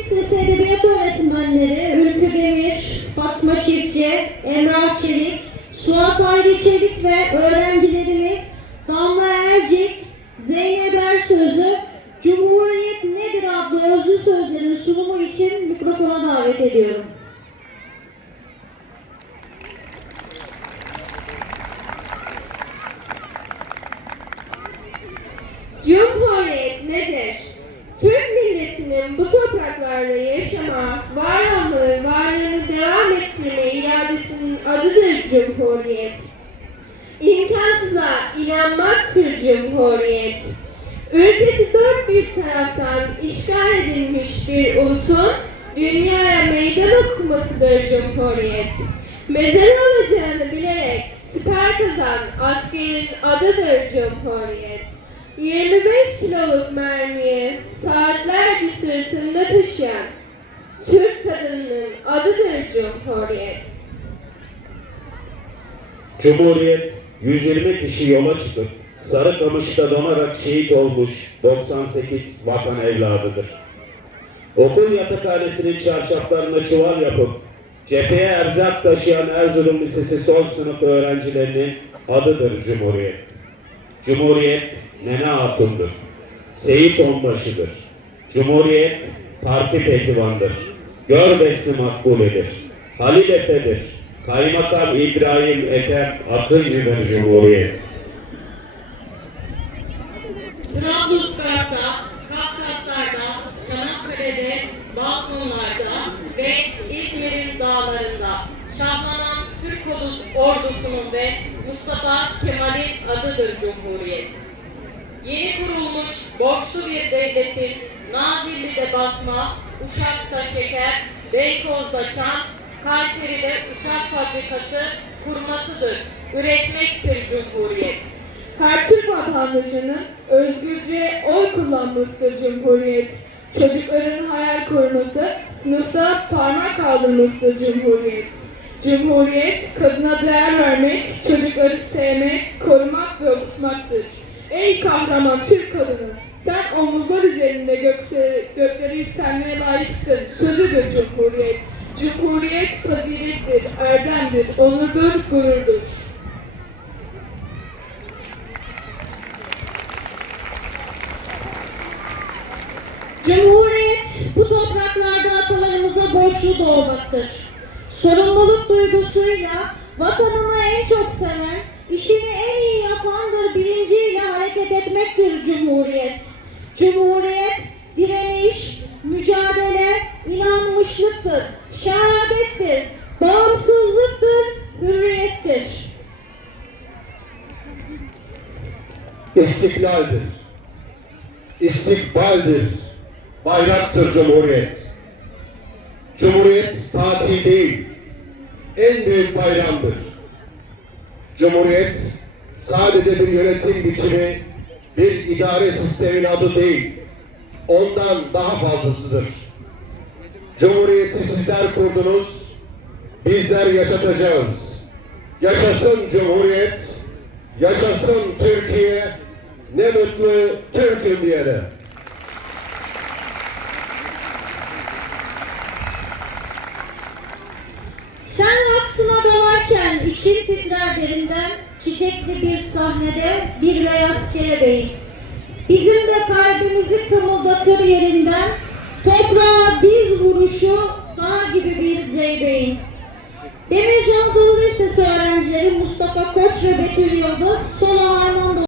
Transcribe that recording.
Lisesi Edebiyat Öğretmenleri Ülkü Demir, Fatma Çiftçi, Emrah Çelik, Suat Ayri Çelik ve öğrencilerimiz Damla Elcik, Zeynep Ersözü, Cumhuriyet Nedir adlı özlü sözlerin sunumu için mikrofona davet ediyorum. Cumhuriyet nedir? Türk milletinin bu topraklarda yaşama, var olma, varlığını devam ettirme iradesinin adıdır Cumhuriyet. İmkansıza inanmaktır Cumhuriyet. Ülkesi dört bir taraftan işgal edilmiş bir ulusun dünyaya meydan okumasıdır Cumhuriyet. Mezar olacağını bilerek siper kazan askerin adıdır Cumhuriyet. 25 kiloluk mermiyi saatlerce sırtında taşıyan Türk kadınının adıdır Cumhuriyet. Cumhuriyet 120 kişi yola çıkıp Sarıkamış'ta donarak şehit olmuş 98 vatan evladıdır. Okul yatakhanesinin çarşaflarına çuval yapıp cepheye erzak taşıyan Erzurum Lisesi son sınıf öğrencilerinin adıdır Cumhuriyet. Cumhuriyet Nene Hatun'dur. Seyit Onbaşı'dır. Cumhuriyet parti pehlivandır. Gör besli makbuledir. Halil Efe'dir. Kaymakam İbrahim Ethem Akıncı'dır Cumhuriyet. Trablusgarp'ta, Kafkaslar'da, Çanakkale'de, Balkonlar'da ve İzmir'in dağlarında şahlanan Türk Ordu- ordusunun ve Mustafa Kemal'in adıdır Cumhuriyet. Yeni kurulmuş borçlu bir devletin Nazilli'de basma, Uşak'ta şeker, Beykoz'da çam, Kayseri'de uçak fabrikası kurmasıdır. Üretmektir Cumhuriyet. Her Türk vatandaşının özgürce oy kullanmasıdır Cumhuriyet. Çocukların hayal kurması, sınıfta parmak kaldırmasıdır Cumhuriyet. Cumhuriyet, kadına değer vermek, çocukları sevmek, korumak ve okutmaktır. Ey kahraman Türk kadını, sen omuzlar üzerinde gökse, göklere yükselmeye layıksın. Sözüdür Cumhuriyet. Cumhuriyet fazilettir, erdemdir, onurdur, gururdur. Cumhuriyet bu topraklarda atalarımıza borçlu doğmaktır. Sorumluluk duygusuyla vatanını en çok seven, işini en iyi yapandır bilinciyle hareket etmektir Cumhuriyet. Cumhuriyet direniş, mücadele, inanmışlıktır, şehadettir, bağımsızlıktır, hürriyettir. İstiklaldir. İstikbaldir. Bayraktır Cumhuriyet. Cumhuriyet tatil değil, en büyük bayramdır. Cumhuriyet sadece bir yönetim biçimi, bir idare sistemin adı değil, ondan daha fazlasıdır. Cumhuriyeti sizler kurdunuz, bizler yaşatacağız. Yaşasın Cumhuriyet, yaşasın Türkiye, ne mutlu Türk'üm diyene. Sen aksına için titrer derinden çiçekli bir sahnede bir beyaz kelebeğin. Bizim de kalbimizi kımıldatır yerinden toprağa diz vuruşu dağ gibi bir zeybeğin. Demirci Anadolu Lisesi öğrencileri Mustafa Koç ve Betül Yıldız solo harmoni